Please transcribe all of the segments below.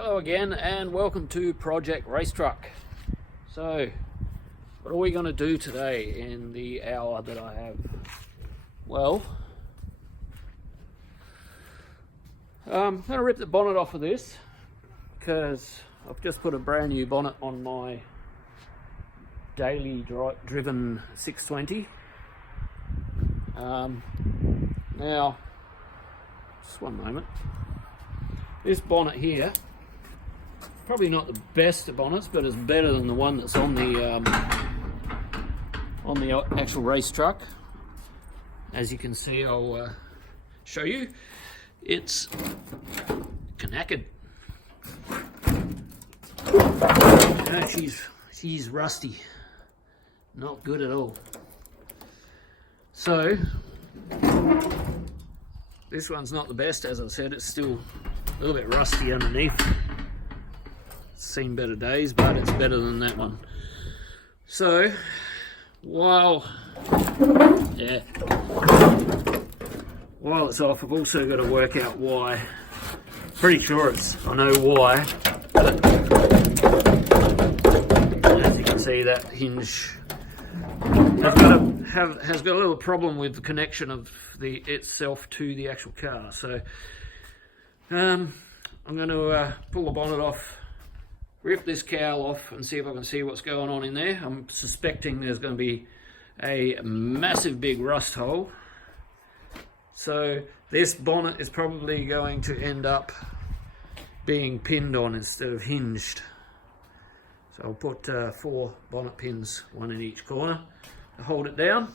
Hello again and welcome to Project Race Truck. So what are we going to do today in the hour that I have? Well, I'm going to rip the bonnet off of this because I've just put a brand new bonnet on my daily driven 620. Now, just one moment. This bonnet here, probably not the best of bonnets, but it's better than the one that's on the actual race truck. As you can see, I'll show you. It's knackered. She's rusty. Not good at all. So this one's not the best, as I said. It's still a little bit rusty underneath. It's seen better days, but it's better than that one. So while it's off, I've also got to work out why. Pretty sure I know why. As you can see, that hinge has got a little problem with the connection of itself to the actual car. So I'm going to pull the bonnet off, rip this cowl off and see if I can see what's going on in there. I'm suspecting there's going to be a massive big rust hole. So this bonnet is probably going to end up being pinned on instead of hinged. So I'll put 4 bonnet pins, one in each corner, to hold it down.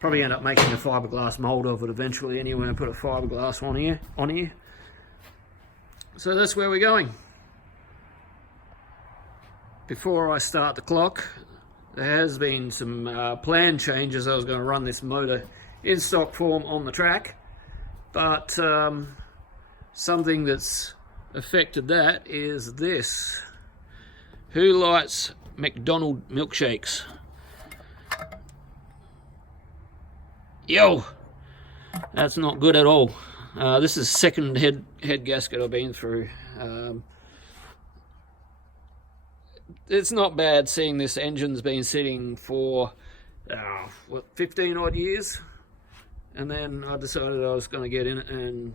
Probably end up making a fiberglass mold of it eventually anyway, and put a fiberglass on here. So that's where we're going. Before I start the clock, there has been some plan changes. I was going to run this motor in stock form on the track, but something that's affected that is this. Who likes McDonald's milkshakes? Yo, that's not good at all. This is second head gasket I've been through. It's not bad seeing this engine's been sitting for 15 odd years, and then I decided I was going to get in it and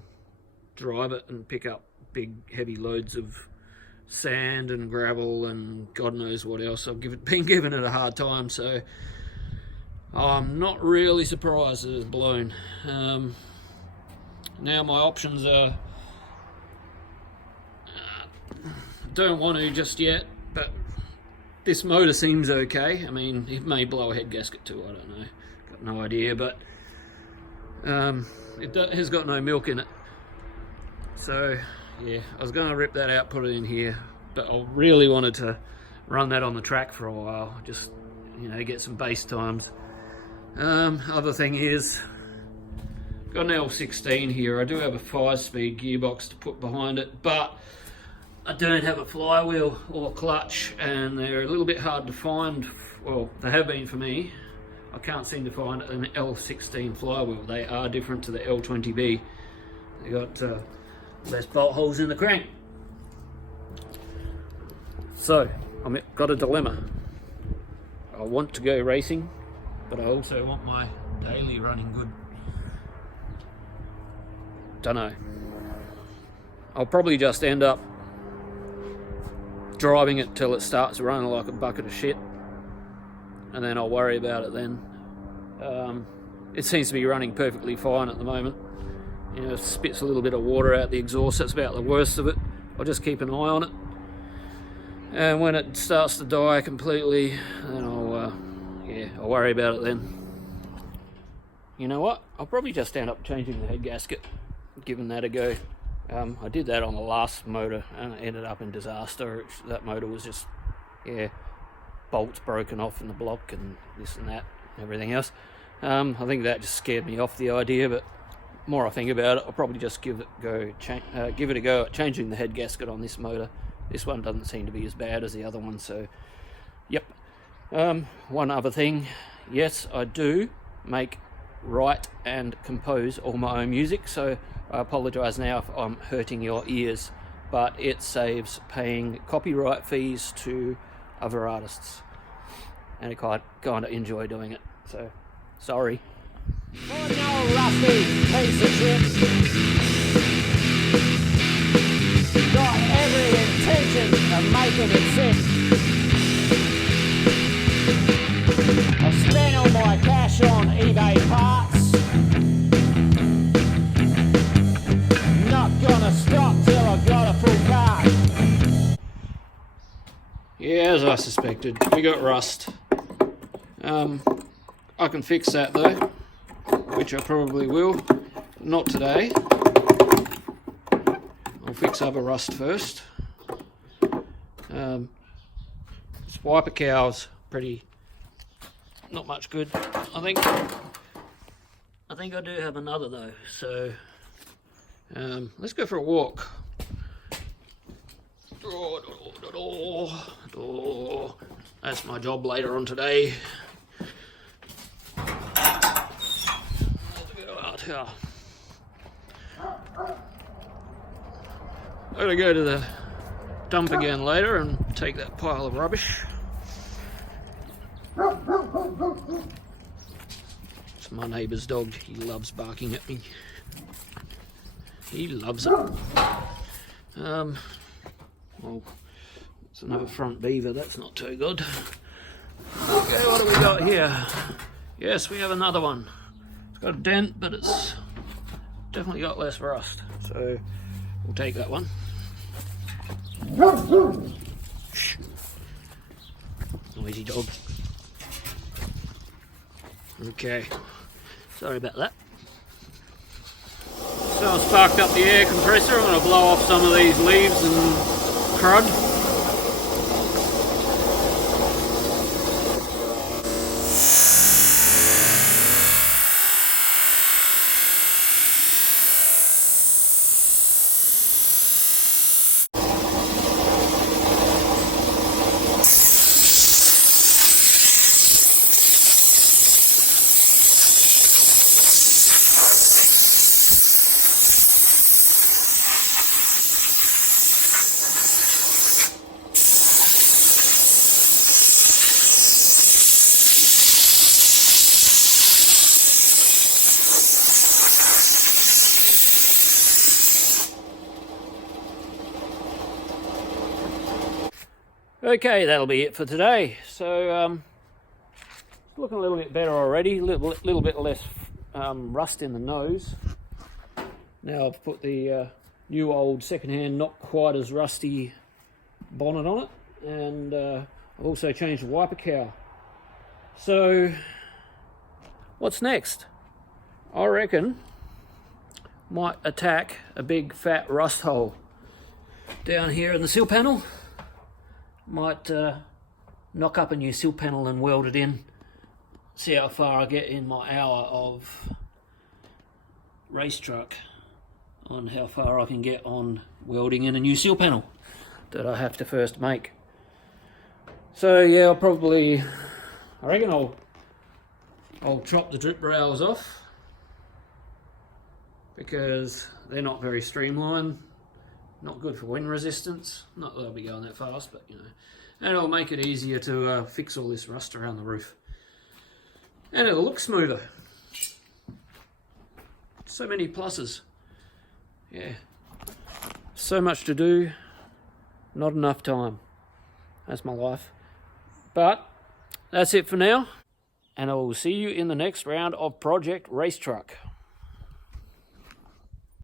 drive it and pick up big heavy loads of sand and gravel and God knows what else. I've been giving it a hard time, so I'm not really surprised that it's blown. Now my options are, don't want to just yet, but this motor seems okay. I mean, it may blow a head gasket too, I don't know. Got no idea, but it has got no milk in it. So yeah, I was going to rip that out, put it in here, but I really wanted to run that on the track for a while, just, get some base times. Other thing is, got an L16 here. I do have a 5-speed gearbox to put behind it, but I don't have a flywheel or clutch, and they're a little bit hard to find. Well, they have been for me. I can't seem to find an L16 flywheel. They are different to the L20B. They got less bolt holes in the crank. So I've got a dilemma. I want to go racing, but I also want my daily running good. Dunno. I'll probably just end up driving it till it starts running like a bucket of shit, and then I'll worry about it then. It seems to be running perfectly fine at the moment. It spits a little bit of water out the exhaust. That's about the worst of it. I'll just keep an eye on it, and when it starts to die completely, then I'll worry about it then. You know what? I'll probably just end up changing the head gasket, giving that a go. I did that on the last motor and it ended up in disaster. That motor was just, bolts broken off in the block and this and that and everything else. I think that just scared me off the idea, but the more I think about it, I'll probably just give it a go at changing the head gasket on this motor. This one doesn't seem to be as bad as the other one, so yep. One other thing, yes, I do make write and compose all my own music, so I apologise now if I'm hurting your ears, but it saves paying copyright fees to other artists, and I kind of enjoy doing it, so sorry. Oh no, rusty piece of shit. Got every intention of making it sick. I spent all my cash on eBay parts. Not gonna stop till I got a full cart. Yeah, as I suspected, we got rust. I can fix that though, which I probably will. Not today. I'll fix other rust first. This wiper cow's pretty not much good. I think I do have another though, so let's go for a walk. That's my job later on today. Let's go out here. I'm gonna go to the dump again later and take that pile of rubbish. It's my neighbour's dog. He loves barking at me. He loves it. Well, it's another front beaver. That's not too good. Okay, what do we got here? Yes, we have another one. It's got a dent, but it's definitely got less rust. So we'll take that one. Noisy dog. Okay, sorry about that. So I sparked up the air compressor. I'm going to blow off some of these leaves and crud. Okay, that'll be it for today. So it's looking a little bit better already, a little bit less rust in the nose. Now I've put the new old second-hand, not quite as rusty bonnet on it, and I've also changed the wiper cowl. So what's next? I reckon might attack a big fat rust hole down here in the sill panel. Might knock up a new sill panel and weld it in. See how far I get in my hour of race truck on how far I can get on welding in a new sill panel that I have to first make. So yeah, I reckon I'll chop the drip rails off because they're not very streamlined. Not good for wind resistance. Not that I'll be going that fast, but you know. And it'll make it easier to fix all this rust around the roof. And it'll look smoother. So many pluses. Yeah. So much to do, not enough time. That's my life. But that's it for now. And I will see you in the next round of Project Race Truck.